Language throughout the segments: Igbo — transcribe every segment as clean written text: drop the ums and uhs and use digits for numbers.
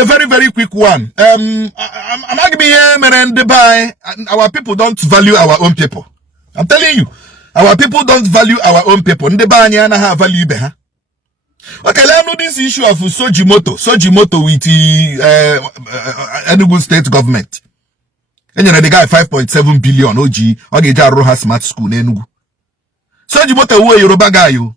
a very, very quick one. I'm not giving here, and Dubai. Our people don't value our own people. I'm telling you, our people don't value our own people. Dubai and have value beha. Okay, let's know this issue of Sojimoto with the Enugu state government. And you know the guy 5.7 billion OG. Okay, Roha smart school in Enugu. Sojimoto who Yoruba guy you.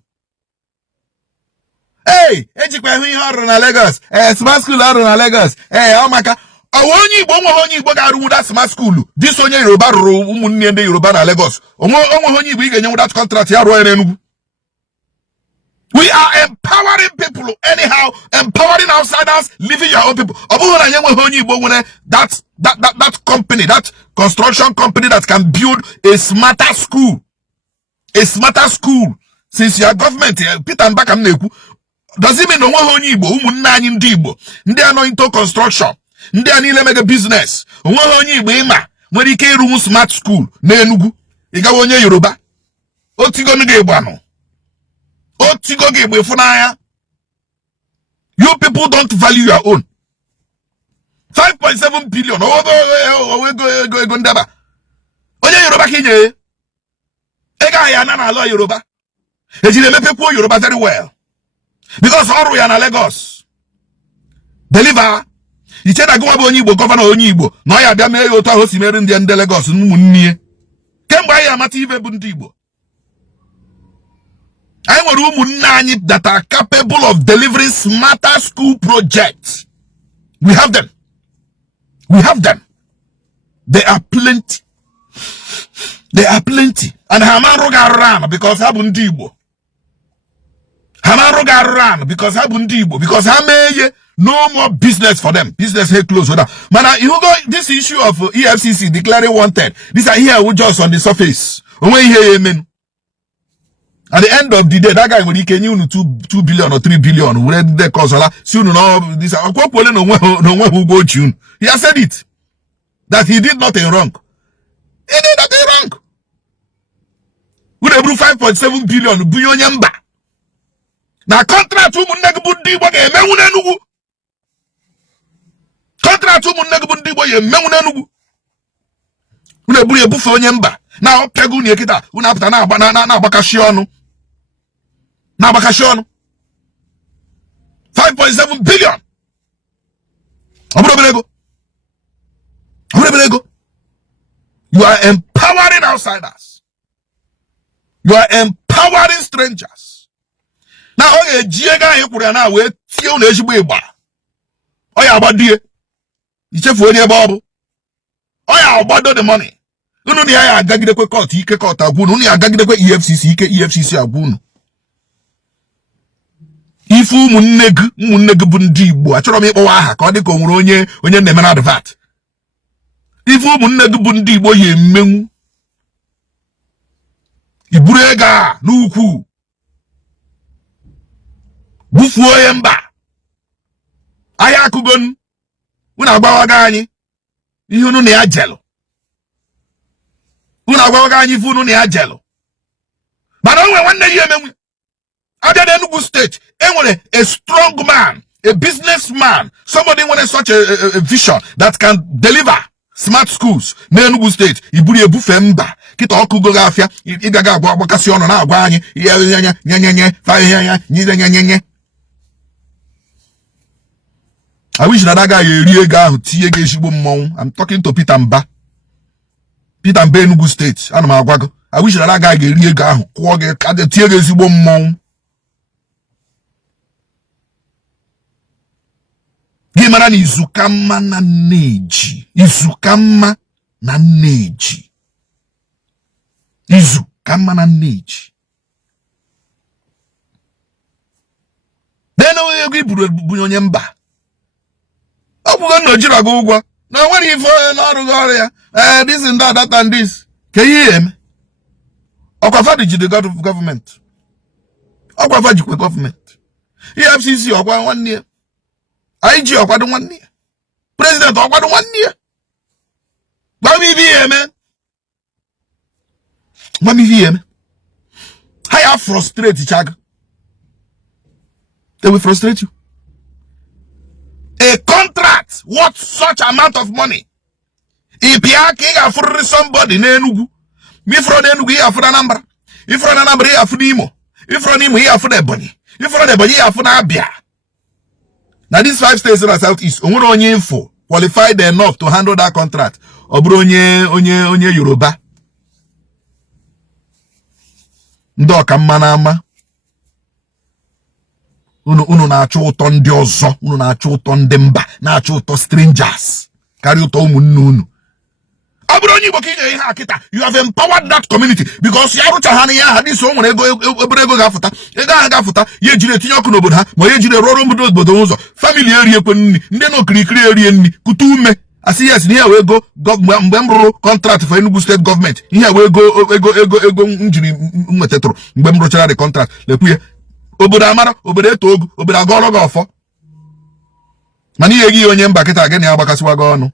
Hey, na Lagos. Smart school na Lagos. Hey, oh my God. Awoni Igbo ga-arụ that smart school. This onye Yoruba rụrụ ụmụnne ndị Yoruba na Lagos. Onwe onye Igbo ga-enye that contract ya rụọ Enugu. We are empowering people anyhow, empowering outsiders, leaving your own people. That company, that construction company that can build a smarter school. A smarter school. Since your government, Peter and Bakam Neku, does it mean no one Igbo, Igbo, they are not into construction, they are not make a business. One Igbo, when he came to smart school, Enugu, Igawonye Yoruba, Otigonegewano. You people don't value your own. 5.7 billion. Oye Yoruba kinye. Ega ya na law Yoruba. Ejile people Yoruba very well. Because all ya na Lagos. Deliver. Iche na gwa onye Igbo governor onye Igbo. No ya bia me otu aho si mere ndị Lagos nmunnie. Kemgbe ya mata ive bụ ndị Igbo. I want that are capable of delivering smarter school projects. We have them. We have them. They are plenty. They are plenty. And Hamaroga ran because Habundibo. Hamaroga ran because Habundibo. Because Hameye, no more business for them. Business here close with that. Man, you go this issue of EFCC declaring wanted. These are here just on the surface. When you hear amen. At the end of the day, that guy when he can you 2 billion or 3 billion, where they cause soon no this who go June. He has said it. That he did nothing wrong. He did nothing wrong. With a 5.7 billion yamba. Now contract to Munagundi boy Enugu. Contract to Munagundi boy Enugu. With a buffo yamba. Now Pegu Nikita, Unapana banana Bakashiano. Nabakashon 5.7 billion. You are empowering outsiders. You are empowering strangers. Now, okay, Jiega Yukuriana will tell Neshiba. Oh, yeah, about dear. It's a funny bubble. Oh, yeah, about the money. No, no, I got the court, he can call Tabun, only I got the EFCC Abun. Ifu muneg bundi bu achoro me kpo aha ka ọ dị ka onwere onye na-eme na advert. Ifu muneg bundi bo ye mmenwu. Iburu ega n'ukwu. Bufuo ye mba. Aya akugon. Unu agbawaga anyị. Ihe unu na ya jelo. Unu agbawaga anyị ifu unu na ya jelo. Mana onwe nwanne ya emenwu. Other than Enugu State, a strong man, a businessman, somebody with such a vision that can deliver smart schools. Enugu State, Iburi Bufemba, Kita Okugo Gafia, Igaga Bakasion and Aguani, I wish that guy a I'm talking to Peter Mba. Peter Mba Enugu State, I wish that guy a real guy who at the Tiagas. Gimana ni Izukama na neji. Izukama na neji. Izukama na neji. Then we bunye mba. Obuga no jira go ugwa. Now when he for na this and that and this. Can you hear me? Okwafa the government. Okwafa the government. EFCC okwa 1 year. IG okwado 1 year. President okwado 1 year. Mami vie man. Mami vie man. How you frustrate Chaga? They will frustrate you. A contract worth such amount of money. If you are for somebody in Enugu, me from Enugu here for the number. If from the number here for Imo. If from Imo here for the Ebonyi. If from the Ebonyi here for Abia. Now these 5 states in the southeast, onye info qualified enough to handle that contract. Obro onye Yoruba. Ndo ka mma ama. Unu na-achọ ụtọ ndị ọzọ, unu na-achọ ụtọ ndị mba, na-achọ ụtọ strangers. Karị ụtọ ụmụnne unu. Obro onye Igbo ka inye ihe akịta, you have empowered that community because ya rụcha ha n'ihe ha dị so nwere ego ga-afụta. Ego ahụ ga-afụta, ya ejiri etinye ọkụ n'obodo ha, ma ya ejiri rụọrọ obodo ụzọ. Family eriekwe nri, ndị n'okirikiri erie nri, kutu ume. Asi yes, ihe we go mgbe m rụrụ contract for Enugu state government. Ihe we ego njiri nwetetụrụ mgbe m rụchara the contract. Lekwuye obodo amara, obodo eto ogu, obodo agọrọ gị ọfọ. Mana ihe gị onye mba kịta gịnị agbakasịwa gị ọnụ.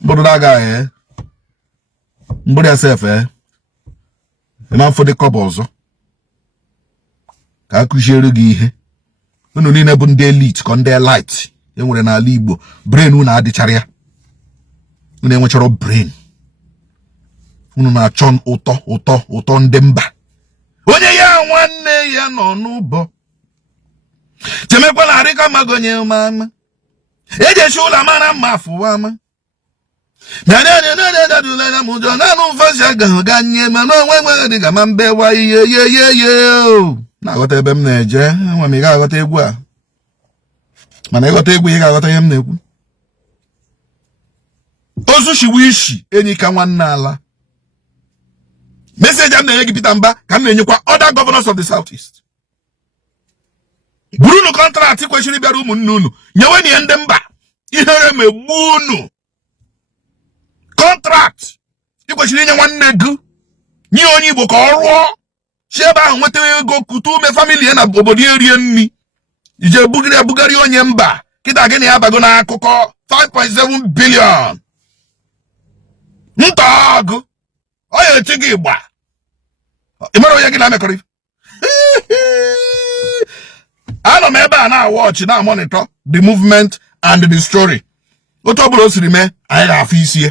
Bodo daga mbodi asef ema fodi kobo ọzọ ka akụziere gị ihe. Unu niile bụ ndị elite ka ndị light enwere n'ala Igbo. Brain unu adịchara ya. Unu enwechara brain. Unu na-achọ ụtọ ndị mba. Onye ya nwanne ya nọ n'ụbọ. Chemekwala arịka magonye mama. Ejeshi ụlọ mara mma afụwa ama. Na aghọta ebe m na-eje, nwa m ị ga-aghọta egwu a. Mana ịghọta egwu ị ga-aghọta ihe m na-ekwu. Ozu shiwu ishi enyi ka nwanne ala. Message am na-enye gị Peter Mba ka m na-enyekwa other governors of the southeast. Buru contract kwesịrị bịara ụmụnne unu, nyeweni ya ndị mba. Ihere megbu unu. Contract ikwesịrị inye nwanne gị nye onye Igbo ka ọ rụọ. Shebe ahụ nweta ego kutu ume family na obodo erie nri. Ije bugari onye mba. Kita gịnị ya bago na akụkọ 5.7 billion. Ntọọgụ. Ọ ya eti gị gba. Ịmara onye gị na-emekọrị. Anọ m ebe a na-watch na monitor the movement and the story. Otu ọbụla o siri mee, anyị ga-afụ isi ya.